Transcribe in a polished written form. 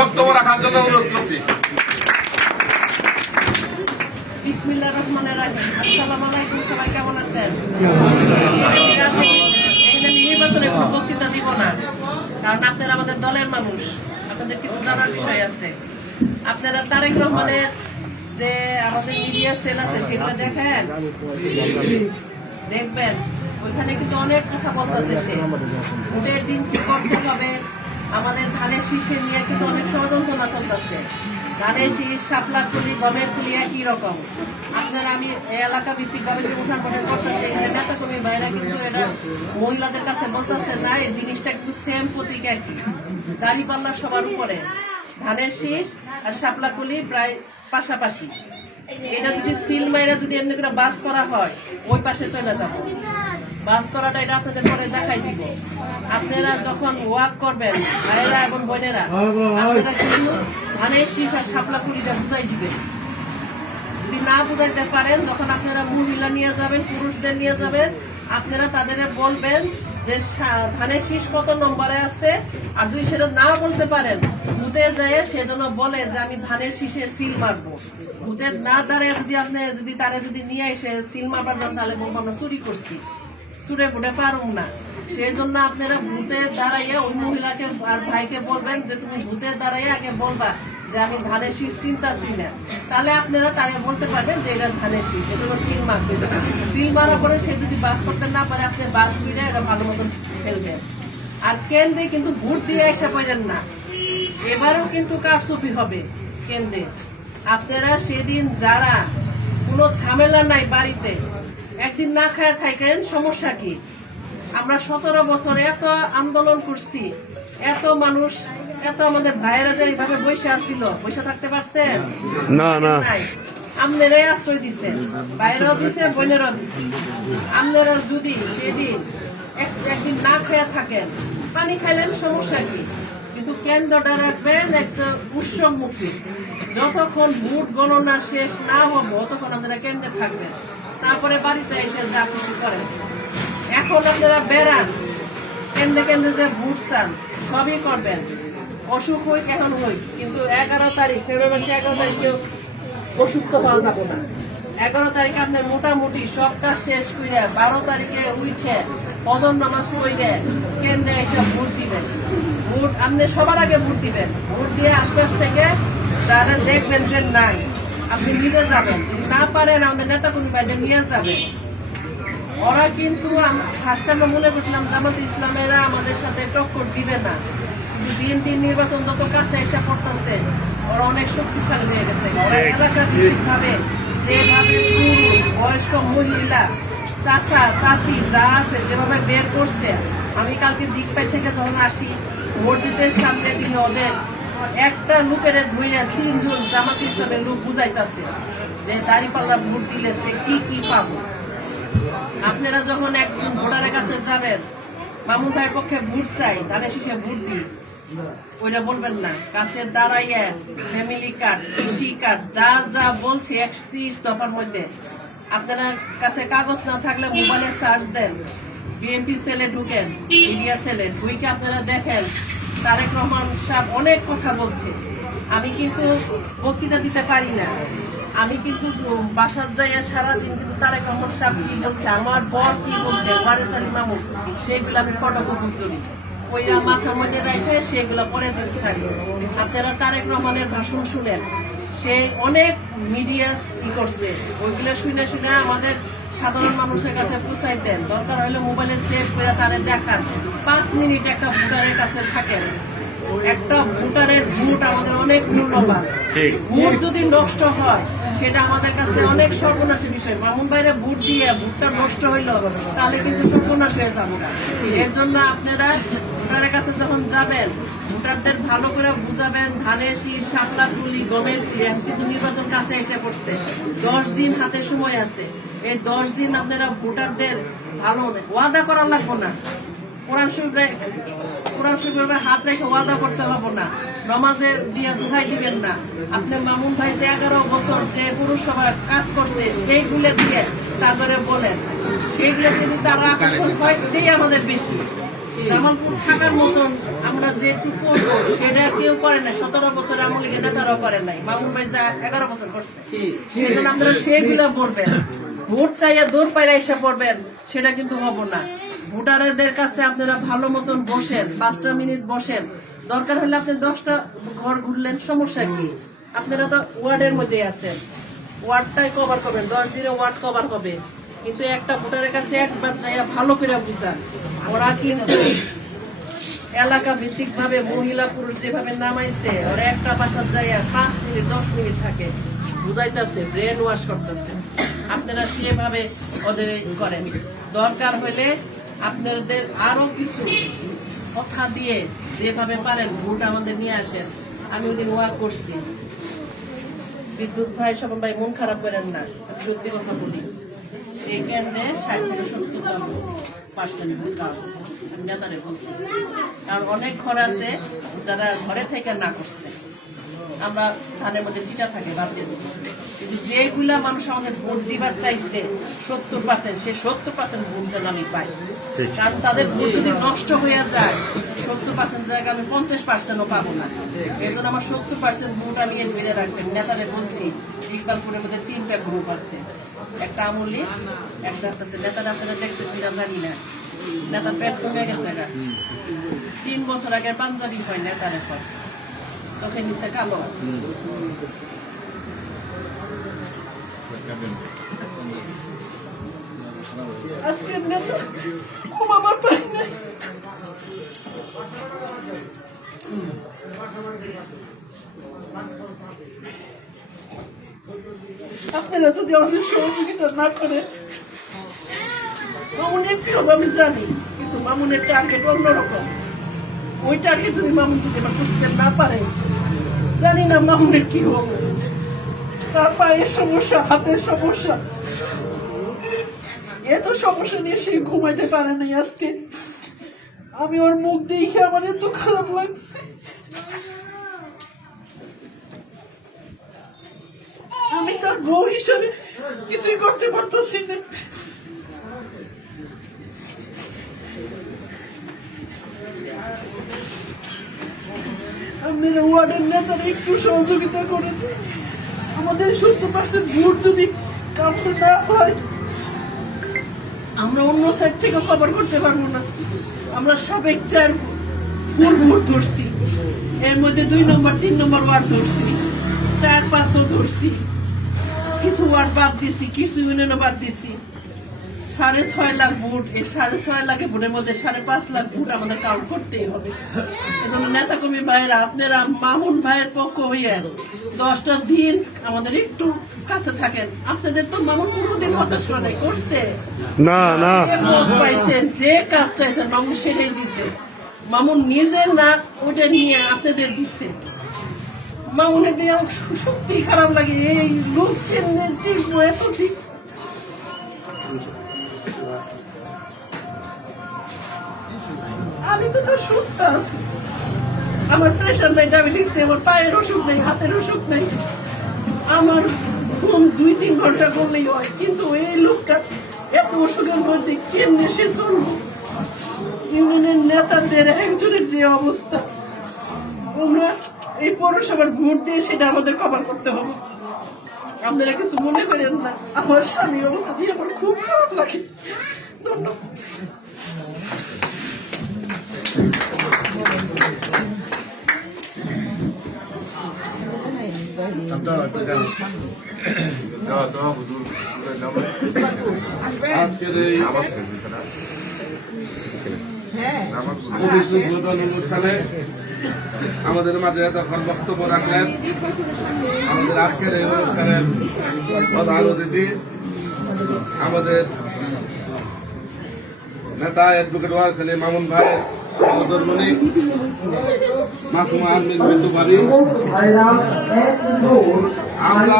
বক্তব্য রাখার জন্য অনুরোধ করছি। বিসমিল্লাহির রহমানির রহিম। আসসালামু আলাইকুম, সবাই কেমন আছেন? নির্বাচনে কোনো বক্তৃতা দিব না, কারণ আপনারা আমাদের দলের মানুষ, আপনাদের কিছু জানার বিষয় আছে। আপনারা তারেক রহমানের যে আমাদের মিডিয়া সেল আছে সেগুলো দেখেন, দেখবেন ওইখানে কিন্তু অনেক কথা বলতেছে। সে ভোটের দিন কি করতে হবে, আমাদের ধানের শীষে নিয়ে কিন্তু অনেক ষড়যন্ত্রণা চলতেছে। ধানের শীষ, শাপলা কুলি, গমের কুলি একই রকম। আপনারা আমি এলাকা ভিত্তিক ভাবে যে উঠান পঠান করতেছে, এখানে নেতা কর্মী ভাইরা কিন্তু এটা মহিলাদের কাছে বলতেছে না, এই জিনিসটা একটু সেম প্রতীক একই। দাড়ি পাল্লা সবার উপরে, ধানের শীষ আর শাপলা কুলি প্রায় পাশাপাশি। এটা যদি সিল মাইরা যদি এমনি করে বাস করা হয়, ওই পাশে চলে যাবো। বাস করাটা এটা আপনাদের পরে দেখাই দিব। আপনারা যখন ওয়াক করবেন ভাইয়েরা এবং বোনেরা, আপনারা কিন্তু ধানের শীষ আর শাপলা কুলিটা বুঝাই দিবেন। যদি না বুঝাইতে পারেন, যখন আপনারা মহিলা নিয়ে যাবেন, পুরুষদের নিয়ে যাবেন, আপনারা তাদের বলবেন যে ধানের শীষ কত নম্বরে আছে। আর যদি সেটা না বলতে পারেন, ভূতে যায় সেজন্য বলে যে আমি ধানের শীষে সিল মারবো। ভূতে না দাঁড়িয়ে যদি আপনি যদি তারা যদি নিয়ে এসে সিল মারবার যান, তাহলে বলবো আমরা চুরি করছি, চুরে বুটে পারুম না। সেই জন্য আপনারা ভূতে দাঁড়াইয়া ওই মহিলাকে আর ভাইকে বলবেন যে তুমি ভূতে দাঁড়াইয়া আগে বলবা যে আমি ধানের শীষ চিন্তাছি না। তাহলে আপনারা তারা বলতে পারবেন যে এটা ধানের শীষ, এটা হলো সিল মারবে। সিল মারার পরে সে যদি বাস করতে না পারে, আপনি বাস ফিরে এটা ভালো মতন ফেলবেন। আর কেন্দ্রে কিন্তু ভোট দিয়ে এসে পাইলেন না, এবারও কিন্তু কারচুপি হবে কেন্দ্রে। আপনারা সেদিন যারা কোনো ঝামেলা নাই বাড়িতে, একদিন না খায় থাকেন, সমস্যা কি? আমরা 17 বছর এত আন্দোলন করছি, এত মানুষ, এত আমাদের ভাইয়েরা যে এইভাবে বসে আসছিল, বসে থাকতে পারছেন না? আপনারাই আশ্রয় দিচ্ছেন, ভাইয়েরাও দিছে, বোনেরাও দিছে। আপনারা যদি সেদিন একদিন না খেয়ে থাকেন, পানি খাইলেন, সমস্যা কি? কিন্তু কেন্দ্রটা রাখবেন একটা উৎসবমুখী। যতক্ষণ ভোট গণনা শেষ না হবো, ততক্ষণ আপনারা কেন্দ্রে থাকবেন। তারপরে বাড়িতে এসে যা খুশি করেন। এখন আপনারা বেড়ান, কেন্দ্রে কেন্দ্রে যে ভোট চান সবই করবেন, অসুখ হই এখন হই, কিন্তু 11 তারিখ, ফেব্রুয়ারি মাসে 11 তারিখে অসুস্থ পাওয়া যাবো না। 11 তারিখে আপনার মোটামুটি সব কাজ শেষ করে 12 তারিখে উঠে ফজর নামাজ পড়ে কেন্দ্রে এসে ভোট দিবেন। ভোট আপনি সবার আগে ভোট দিবেন। ভোট দিয়ে আশপাশ থেকে যারা দেখবেন যে নাই, আপনি নিজে যাবেন। যদি না পারেন, আমাদের নেতা কর্মী ভাইদের নিয়ে যাবেন। ওরা কিন্তু ফার্স্ট আমরা মনে করছিলাম জামাত ইসলামেরা আমাদের সাথে টক্কর দিবে না, কিন্তু বিএনপির নির্বাচন যত কাছে এসে পড়তেছে, ওরা অনেক শক্তিশালী হয়ে গেছে। ওরা এলাকা ভিত্তিক ভাবে যেভাবে পুরুষ, বয়স্ক মহিলা, চাচা চাচি যা আছে যেভাবে বের করছে। আমি কালকে দিকপাই থেকে যখন আসি, মসজিদের সামনে দিয়ে ওদের একটা লোকের ধুইয়া 3 জন জামাত ইসলামের লোক বুঝাইতেছে যে দাঁড়িপাল্লা ভোট দিলে সে কি কি পাবো। আপনারা যখন একজন ভোটারের কাছে যাবেন, মামুন ভাইয়ের পক্ষে ভোট চাই, ধানের শীষে ভোট দিই, ওইটা বলবেন না। কাছে দাঁড়াইয়া ফ্যামিলি কার্ড, কৃষি কার্ড, যা যা বলছে 31 দফার মধ্যে, আপনার কাছে কাগজ না থাকলে মোবাইলে সার্চ দেন, বিএনপি সেলে ঢুকেন, মিডিয়া সেলে ঢুকে আপনারা দেখেন তারেক রহমান সাহেব অনেক কথা বলছে। আমি কিন্তু বক্তৃতা দিতে পারি না, আমি কিন্তু বাসার যাইয়া সারাদিন কিন্তু তারেক রহমান সাহেব কি বলছে, আমার বস কি বলছে, ওয়ারেস আলী মামুন, সেগুলো আমি ফটোকপি করি, ওইটা মাথার মধ্যে রেখে সেগুলো পরে ছাড়ি। আপনারা তারেক রহমানের ভাষণ শুনেন, সে অনেক মিডিয়া করছে, ওইগুলো শুনে শুনে আমাদের সাধারণ মানুষের কাছে পৌঁছাই দেন। দরকার হলে মোবাইলে সেভ করে তাদের দেখান, 5 মিনিট একটা ভোটারের কাছে থাকেন। একটা ভোটারের ভোট আমাদের অনেক মূল্যবান। ভোট যদি নষ্ট হয়, সেটা আমাদের কাছে অনেক সর্বনাশের বিষয়। মামুন ভাইরে ভোট দিয়ে ভোটটা নষ্ট হইল, তাহলে কিন্তু সর্বনাশ হয়ে যাবো। এর জন্য আপনারা ভোটারের কাছে যখন যাবেন, ভোটারদের ভালো করে বুঝাবেন। ধানের শীষ, শাপলা কুলি, গমের কিন্তু নির্বাচন কাছে এসে পড়ছে, 10 দিন হাতে সময় আছে। এই 10 দিন আপনারা ভোটারদের ভালো ওয়াদা করা লাগবো না। কোরআন শরীফের হাত রেখে ওয়াদা করতে হবে না, নমাজে দিয়ে দোহাই দিবেন না। আপনি মামুন ভাই যে 11 বছর যে পুরসভার কাজ করছে, সেইগুলো দিয়ে তাদের বলেন, সেইগুলো যদি তারা আকর্ষণ হয়, সেই আমাদের বেশি। জামালপুর থাকার মতন আমরা যে একটু করবো সেটা কেউ করে না। 17 বছর আমলে নেতারাও করে নাই, মামুন ভাই যা 11 বছর করছে, সেজন্য আপনারা সেগুলা বলবেন। ভোট চাইয়া দৌড় পাইরা এসে পড়বেন, সেটা কিন্তু হবো না। ভোটারদের কাছে আপনারা ভালো মতন বসেন, 5টা মিনিট বসেন, দরকার হলে আপনি 10টা ঘর ঘুরলেন, সমস্যা কি? আপনারা তো ওয়ার্ডের মধ্যে আছেন, ওয়ার্ডটাই কভার করবেন, 10 দিনে ওয়ার্ড কভার হবে। কিন্তু একটা ভোটারের কাছে একবার যাইয়া ভালো করে বুঝান। ওরা কিন্তু এলাকা ভিত্তিক ভাবে মহিলা পুরুষ যেভাবে নামাইছে, ওরা একটা বাসার যাইয়া 5 মিনিট 10 মিনিট থাকে, বুঝাইতেছে, ব্রেন ওয়াশ করতেছে। আপনারা সেভাবে ওদের করেন। দরকার হইলে আপনাদের আরো কিছু কথা দিয়ে যেভাবে পারেন ভোট আমাদের নিয়ে আসেন। আমি ওইদিন ওয়াক করছি, বিদ্যুৎ ভাই, স্বপন ভাই মন খারাপ করেন না, সত্যি কথা বলি, এই কেন্দ্রে 60-70% ভোট পাবো, আমি নেতারে বলছি। কারণ অনেক ঘর আছে যারা ঘরে থেকে না করছে, আমরা ধানের মধ্যে চিটা থাকে বাদ দিয়ে দেবো। কিন্তু যেগুলা মানুষ আমাদের ভোট দিবার চাইছে 70%, সে 70% ভোট যেন আমি পাই। কারণ তাদের ভোট যদি নষ্ট হয়ে যায় 70% জায়গায় আমি 50%ও পাবো না। এই জন্য আমার 70% ভোট আমি ধরে রাখছি। আমি নেতারে বলছি, ইকবালপুরের মধ্যে 3টা গ্রুপ আছে, একটা আমলি, একটা আছে নেতারা, আপনারা দেখছেন কিনা জানি না, নেতার পেট কমে গেছে না, 3 বছর আগে পাঞ্জাবি হয় নেতার, এখন চোখে নিচে কালো। আজকের নেতা আমার পাই নাই। আপনারা যদি আমাদের সহযোগিতা না করে, মামুনের কি হবে আমি জানি, কিন্তু মামুনের টার্গেট অন্যরকম। ওই টার্গেট যদি মামুন যদি এবার বুঝতে না পারে, জানি না মামুনের কি হবে। তার পায়ের সমস্যা, হাতের সমস্যা, এত সমস্যা নিয়ে সে ঘুমাইতে পারে নাই আজকে। আমি ওর মুখ দেখে আমার এত খারাপ লাগছে। আমি তার বউ হিসাবে কিছুই করতে পারতেছি না। আপনারা ওয়ার্ডের নেতারা একটু সহযোগিতা করেন। আমাদের 70% ভোট যদি কাউকে না হয়, আমরা অন্য সাইড থেকে কভার করতে পারবো না। আমরা সাবেক 4 ফুল ভোট ধরছি, এর মধ্যে 2 নম্বর 3 নম্বর ওয়ার্ড ধরছি, 4-5ও ধরছি, কিছু ওয়ার্ড বাদ দিছি, কিছু ইউনিয়নও বাদ দিছি। 6.5 লাখ ভোট, এই 6.5 লাখ ভোটের মধ্যে 5.5 লাখ ভোট আমাদের কাউন্ট করতেই হবে। এজন্য নেতা কর্মী ভাইয়েরা, আপনারা মামুন ভাইয়ের পক্ষ হইয়া 10টা দিন আমাদের একটু কাছে থাকেন। আপনাদের তো মামুন কোনোদিন হতাশ করছে না, না পাইছেন, যে কাজ চাইছেন মামুন সেটাই দিছে। মামুন নিজে না ওটা নিয়ে আপনাদের দিচ্ছে। মামুনের দিয়ে আমার সত্যি খারাপ লাগে, এই লোককে ঠিক এত ঠিক। আমি তো সুস্থ আছি, আমার প্রেশার নাই, ডায়াবেটিস নেই, আমার পায়ের অসুখ নেই, হাতের অসুখ নেই, আমার ঘুম 2-3 ঘন্টা করলেই হয়। কিন্তু এই লোকটা এত অসুখের মধ্যে কেমনে সে চলবো? ইউনিয়নের নেতাদের একজনের যে অবস্থা, আমরা এই পৌরসভার ভোট দিয়ে সেটা আমাদের কভার করতে হবে। আপনারা কিছু মনে করেন না, আমার স্বামীর অবস্থা দিয়ে আমার খুব খারাপ লাগে। ধন্যবাদ। আজকের এই অনুষ্ঠানে আমাদের মাঝে তখন বক্তব্য রাখলেন আমাদের আজকের এই অনুষ্ঠানের প্রধান অতিথি, আমাদের নেতা অ্যাডভোকেট ওয়াসেল মামুন ভাইয়ের সহধর্মণী মাসুমা আহমেদ বিন্দু বাড়ি। আমরা